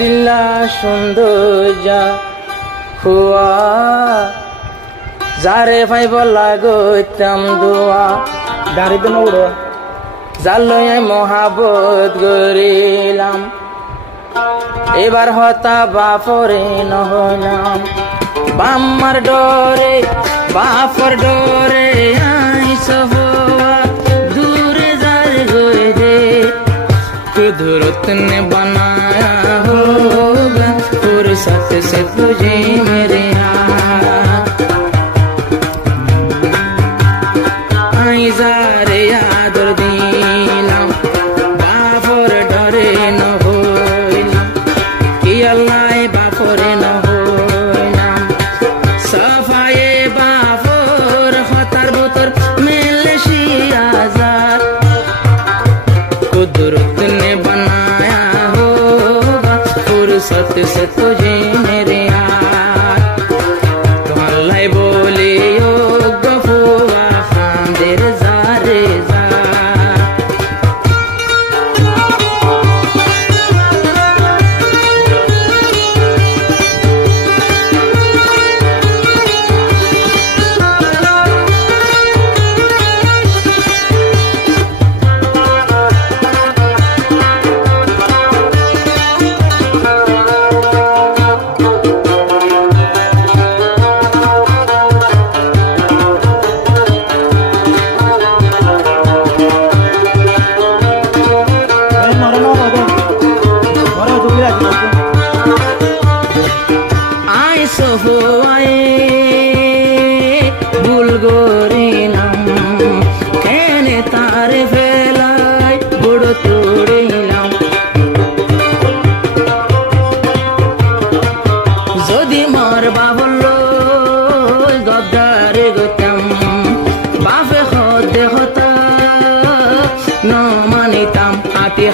দিল্লা সুন্দর যা খুয়া যারে ভাইব লাগতাম দোয়া দাঁড়িয়ে নৌড়ো জালয় মহাবত গরিলাম এবার হতা বাপরে নহলাম বাম্মার ডরে বাপর ডরে আইস হওয়া দূরে যার গয়ে দে कुदरत ने बनाया होगा फुर्सत से तुझे मेरे आई जारे यादर दिलाम बाफर डरे न होइलाम कि अल्लाह बाफरे न होइलाम सफाए बाफर खतर बुतर मिले शियाजार कुदरत ने बनाया होगा फुर्सत से तुझे मेरे यार तो अल्लाह बोले ओ गफूरा खांदेर जारे जा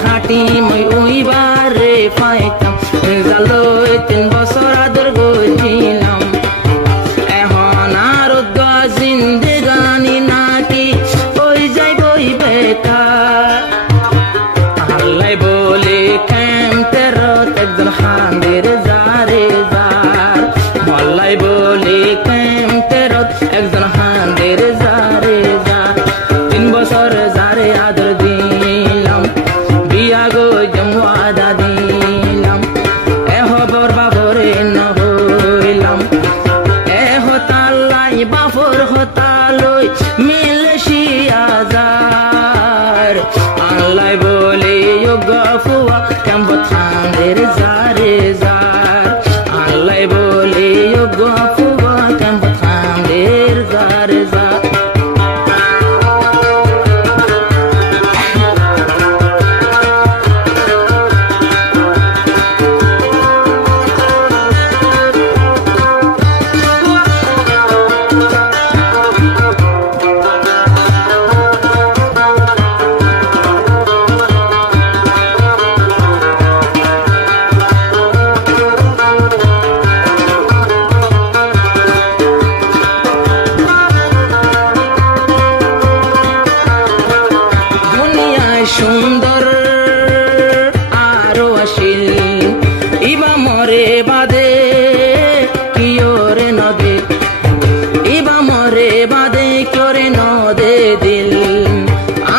হাঁটি মই ওইবারে পাইতাম জালই 3 বছর আদর গইছিলাম এখন আর জিন্দেগানি নাকি ওই যাই বই বেকার আল্লাহ বলে ক্যাম্পের একজন খান্দের জারে জার আল্লাহ বলে ক্যাম্পের একজন খান্দের জারে জার 3 বছর জারে আদর দিলাম বিয়া গো জমওয়াদা দিলাম এহ বর বাবরে ন হইলাম এহ তাল্লাই বাফর হতালই মিলে শিয়াজার আল্লাহ বলে ও গফুয়া কেমন খান্দের জারে জার আল্লাহ বলে ও গফুয়া কেমন খান্দের জারে জার সুন্দর আরো আসিল ইবা মরে বাদে কিয়রে নদে ইবা মরে বাদে কিয়রে নদে দিল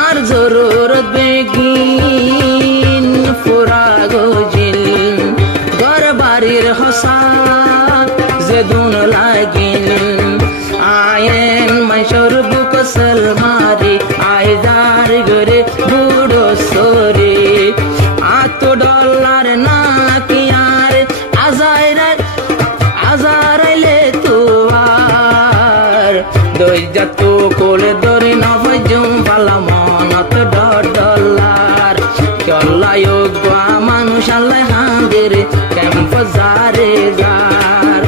আর জরুরত বেগিন ফুরা গজিল ঘর বাড়ির হসা যে দুন লাগিল আয়েন মাইশর বুক সলমারি আয়দার গরে বুড়ো সরে $8 না কি আর আজারাইলে তো আর দই যত কোলে ধরে না ভজম বালা মনত $1 চল্লাই গা মানুষ আল্লাহ হাঁদের ক্যাম্প জারে যার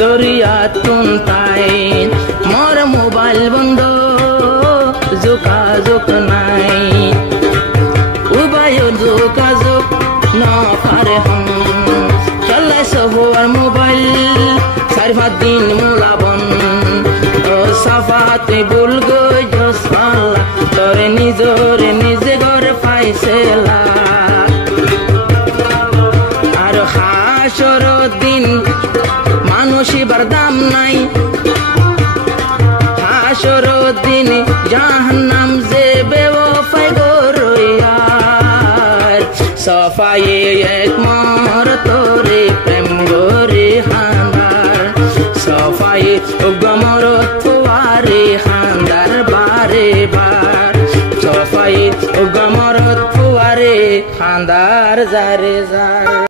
দরিয়া তুন তাই মোর মোবাইল বন্ধ যোগাযোগ নাই উবায় যোগাযোগ নপারে হন চলে সবার মোবাইল 4-5 দিন মোলাবন ও সাফাতে ভুল গজসালা তোরে নিজরে নিজে ঘরে পাইছেলা আর হাসর দিন মানুষিবার দাম নাই হাসর দিন জাহান্নাম যে বেওফাই গরইয়ার সফাই এক মর তোরে প্রেম গরে হান্দার সফাই গমর থুয়ারে হান্দার বারে বার সফাই গমর থুয়ারে হান্দার যারে যার